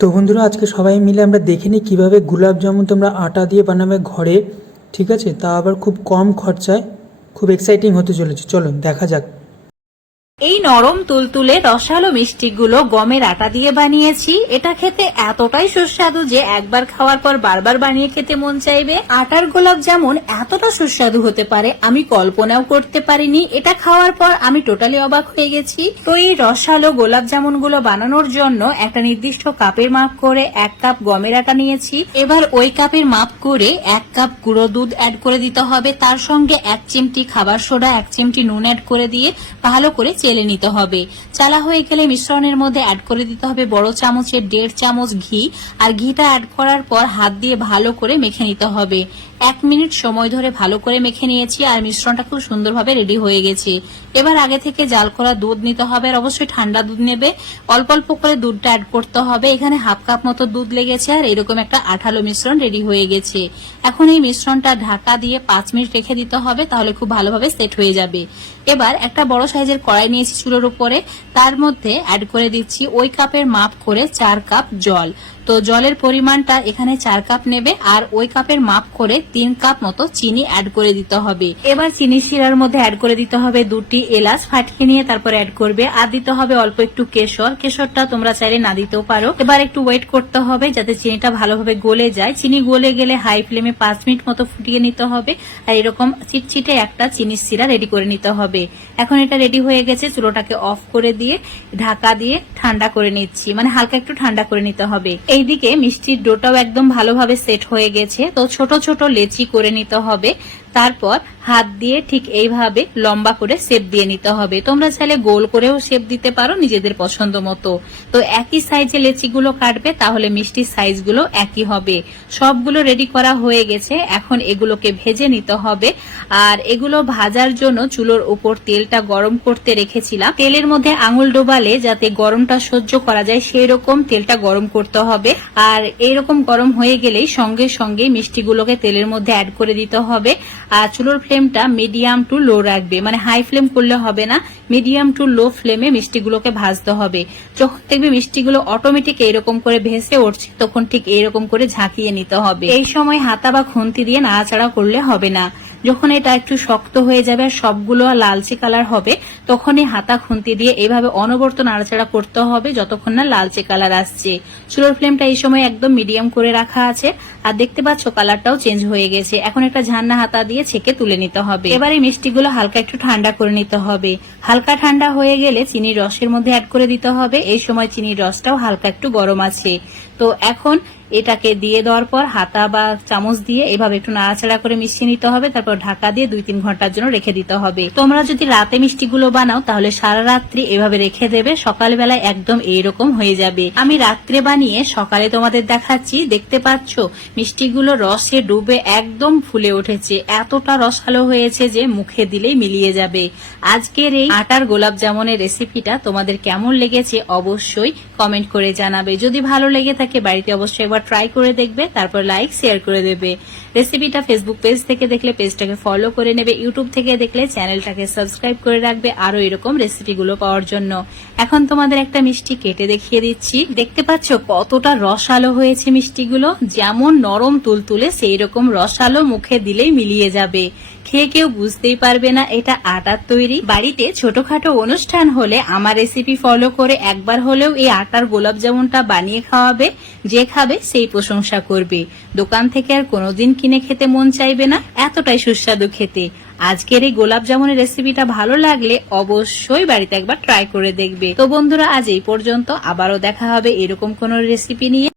তো বন্ধুরা আজকে সবাই মিলে আমরা দেখে নিই কীভাবে গুলাব জামুন তোমরা আটা দিয়ে বানাবে ঘরে, ঠিক আছে? তা আবার খুব কম খরচায়, খুব এক্সাইটিং হতে চলেছে। চলো দেখা যাক। এই নরম তুলতুলে রসালো মিষ্টিগুলো গমের আটা দিয়ে বানিয়েছি। এটা খেতে এতটাই সুস্বাদু যে একবার খাওয়ার পর বারবার বানিয়ে খেতে মন চাইবে। আটার গোলাপ জামুন এতটা সুস্বাদু হতে পারে আমি কল্পনাও করতে পারিনি। এটা খাওয়ার পর আমি টোটালি অবাক হয়ে গেছি। তো এই রসালো গোলাপ জামুন গুলো বানানোর জন্য একটা নির্দিষ্ট কাপের মাপ করে 1 কাপ গমের আটা নিয়েছি। এবার ওই কাপের মাপ করে 1 কাপ গুঁড়ো দুধ অ্যাড করে দিতে হবে। তার সঙ্গে 1 চিমটি খাবার সোডা, 1 চিমটি নুন অ্যাড করে দিয়ে ভালো করে চেলে নিতে হবে। চালা হয়ে গেলে মিশ্রণের মধ্যে অ্যাড করে দিতে হবে বড় চামচের 1.5 চামচ ঘি। আর ঘিটা অ্যাড করার পর হাত দিয়ে ভালো করে মেখে নিতে হবে। 1 মিনিট সময় ধরে ভালো করে মেখে নিয়েছি আর মিশ্রণটা খুব সুন্দরভাবে রেডি হয়ে গেছে। এবার আগে থেকে জাল করা দুধ নিতে হবে, আর অবশ্যই ঠান্ডা দুধ নেবে। অল্প অল্প করে দুধটা অ্যাড করতে হবে। এখানে হাফ কাপ মতো দুধ লেগেছে আর এরকম একটা আঠালো মিশ্রণ রেডি হয়ে গেছে। এখন এই মিশ্রণটা ঢাকা দিয়ে 5 মিনিট রেখে দিতে হবে, তাহলে খুব ভালোভাবে সেট হয়ে যাবে। এবার একটা বড় সাইজের কড়াই নিয়েছি চুলোর উপরে, তার মধ্যে অ্যাড করে দিচ্ছি ওই কাপের মাপ করে 4 কাপ জল। তো জলের পরিমাণটা এখানে 4 কাপ নেবে আর ওই কাপের মাপ করে 3 কাপ মতো চিনি অ্যাড করে দিতে হবে। এবার চিনি শিরার মধ্যে অ্যাড করে দিতে হবে 2টি এলাচ ফাটিয়ে নিয়ে তারপর অ্যাড করবে। আর দিতে হবে অল্প একটু কেশর। কেশরটা তোমরা চাইলে না দিতেও পারো। এবার একটু ওয়েট করতে হবে যাতে চিনিটা ভালোভাবে গলে যায়। চিনি গলে গেলে হাই ফ্লেমে 5 মিনিট মতো ফুটিয়ে নিতে হবে। আর এরকম চিটচিটে একটা চিনির শিরা রেডি করে নিতে হবে। এখন এটা রেডি হয়ে গেছে, চুলোটাকে অফ করে দিয়ে ঢাকা দিয়ে ঠান্ডা করে নিচ্ছি, মানে হালকা একটু ঠান্ডা করে নিতে হবে। এইদিকে মিষ্টির ডোটাও একদম ভালোভাবে সেট হয়ে গেছে। তো ছোট ছোট লেচি করে নিতে হবে। তারপর হাত দিয়ে ঠিক এইভাবে লম্বা করে শেপ দিয়ে নিতে হবে। তোমরা চাইলে গোল করেও শেপ দিতে পারো নিজেদের পছন্দ মতো। তো একই সাইজে লেচিগুলো কাটবে, তাহলে মিষ্টির সাইজগুলো একই হবে। সবগুলো রেডি করা হয়ে গেছে। এখন এগুলোকে ভেজে নিতে হবে। আর এগুলো ভাজার জন্য চুলোর উপর তেলটা গরম করতে রেখেছিলাম। তেলের মধ্যে আঙুল ডোবালে যাতে গরমটা সহ্য করা যায় সেই রকম তেলটা গরম করতে হবে। আর এইরকম গরম হয়ে গেলেই সঙ্গে সঙ্গে মিষ্টিগুলোকে তেলের মধ্যে অ্যাড করে দিতে হবে। আর চুলোর ফ্লেমটা মিডিয়াম টু লো রাখবে, মানে হাই ফ্লেম করলে হবে না, মিডিয়াম টু লো ফ্লেমে মিষ্টিগুলোকে ভাজতে হবে। যখন দেখবে মিষ্টিগুলো অটোমেটিক এরকম করে ভেসে উঠছে, তখন ঠিক এরকম করে ঝাঁকিয়ে নিতে হবে। এই সময় হাতা বা খুন্তি দিয়ে নাড়াচাড়া করলে হবে না। যখন এটা একটু শক্ত হয়ে যাবে আর সবগুলো লালচে কালার হবে, তখনই হাতা খুন্তি দিয়ে এইভাবে অনবরত নাড়াচাড়া করতে হবে যতক্ষণ না লালচে কালার আসছে। চুলোর ফ্লেমটা এই সময় একদম মিডিয়াম করে রাখা আছে। আর দেখতে পাচ্ছ কালারটাও চেঞ্জ হয়ে গেছে। এখন একটা ঝান্না হাতা দিয়ে ছেঁকে তুলে নিতে হবে। এবার এই মিষ্টিগুলো হালকা একটু ঠান্ডা করে নিতে হবে। হালকা ঠান্ডা হয়ে গেলে চিনির রসের মধ্যে অ্যাড করে দিতে হবে। এই সময় চিনির রসটাও হালকা একটু গরম আছে। তো এখন এটাকে দিয়ে দেওয়ার পর হাতা বা চামচ দিয়ে এভাবে একটু নাড়াচাড়া করে মিশিয়ে নিতে হবে। তারপর ঢাকা দিয়ে 2-3 ঘন্টার জন্য রেখে দিতে হবে। তোমরা যদি রাতে মিষ্টিগুলো বানাও তাহলে সারা রাত্রি এভাবে রেখে দেবে, সকালবেলায় একদম এইরকম হয়ে যাবে। আমি রাত্রে বানিয়ে সকালে তোমাদের দেখাচ্ছি। দেখতে পাচ্ছ মিষ্টিগুলো রসে ডুবে একদম ফুলে উঠেছে। এতটা রসালো হয়েছে যে মুখে দিলেই মিলিয়ে যাবে। আজকের এই আটার গোলাপ জামুনের রেসিপিটা তোমাদের কেমন লেগেছে অবশ্যই কমেন্ট করে জানাবে। যদি ভালো লেগে থাকে বাড়িতে অবশ্যই ট্রাই করে দেখবে, তারপর লাইক শেয়ার করে দেবে। রেসিপিটা ফেসবুক পেজ থেকে দেখলে পেজটাকে ফলো করে নেবে, ইউটিউব থেকে দেখলে চ্যানেলটাকে সাবস্ক্রাইব করে রাখবে আরো এরকম রেসিপিগুলো পাওয়ার জন্য। এখন তোমাদের একটা মিষ্টি কেটে দেখিয়ে দিচ্ছি। দেখতে পাচ্ছ কতটা রসালো হয়েছে মিষ্টিগুলো, যেমন নরম তুলতুলে সেই রকম রসালো, মুখে দিলেই মিলিয়ে যাবে। খেয়ে কেউ বুঝতেই পারবে না এটা আটার তৈরি। বাড়িতে ছোটখাটো অনুষ্ঠান হলে আমার রেসিপি ফলো করে একবার হলেও এই আটার গোলাপ জামুনটা বানিয়ে খাওয়াবে। যে খাবে সেই প্রশংসা করবে। দোকান থেকে আর কোনোদিন কিনে খেতে মন চাইবে না, এতটাই সুস্বাদু খেতে। আজকের এই গোলাপ জামুনের রেসিপিটা ভালো লাগলে অবশ্যই বাড়িতে একবার ট্রাই করে দেখবে। তো বন্ধুরা আজ এই পর্যন্ত, আবারও দেখা হবে এরকম কোন রেসিপি নিয়ে।